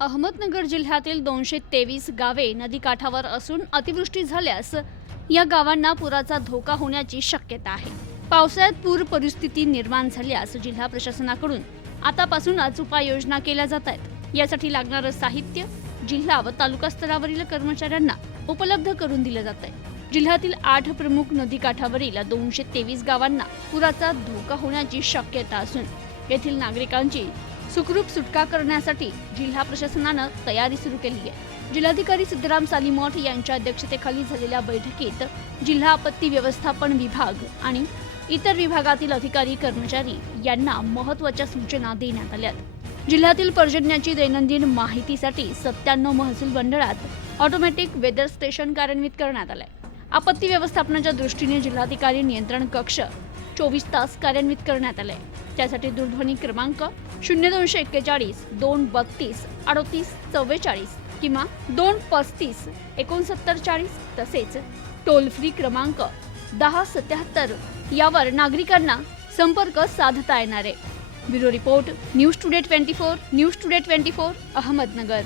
अहमदनगर जिल्ह्यातील दोनशे तेवीस गावे नदीकाठावर असून अतिवृष्टी झाल्यास या गावांना पुराचा धोका होण्याची शक्यता आहे. पावसाळ्यात पूर परिस्थिती निर्माण झाल्यास जिल्हा प्रशासनाकडून आतापासूनच उपाययोजना केल्या जात आहेत. यासाठी लागणारं साहित्य जिल्हा व तालुका स्तरावरील कर्मचाऱ्यांना उपलब्ध करून दिलं जात आहे. जिल्ह्यातील आठ प्रमुख नदीकाठावरील दोनशे तेवीस गावांना पुराचा धोका होण्याची शक्यता असून येथील नागरिकांची सुखरूप सुटका करण्यासाठी जिल्हा प्रशासनानं तयारी सुरू केली आहे. जिल्हाधिकारी सिद्धराम सालीमठ यांच्या अध्यक्षतेखाली झालेल्या बैठकीत जिल्हा आपत्ती व्यवस्थापन विभाग आणि इतर विभागातील अधिकारी कर्मचारी यांना महत्त्वाच्या सूचना देण्यात आल्या जिल्ह्यातील पर्जन्याची दैनंदिन माहितीसाठी सत्त्याण्णव महसूल मंडळात ऑटोमॅटिक वेदर स्टेशन कार्यान्वित करण्यात आलंय. आपत्ती व्यवस्थापनाच्या दृष्टीने जिल्हाधिकारी नियंत्रण कक्ष चोवीस तास कार्यान्वित करण्यात आले त्यासाठी दूरध्वनी क्रमांक शून्य दोनशे एक्केचाळीस दोन बत्तीस अडोतीस चव्वेचाळीस किंवा दोन पस्तीस एकोणसत्तर चाळीस तसेच टोल फ्री क्रमांक दहा सत्याहत्तर यावर नागरिकांना संपर्क साधता येणार आहे. Bureau report news today twenty four news today twenty four Ahmednagar.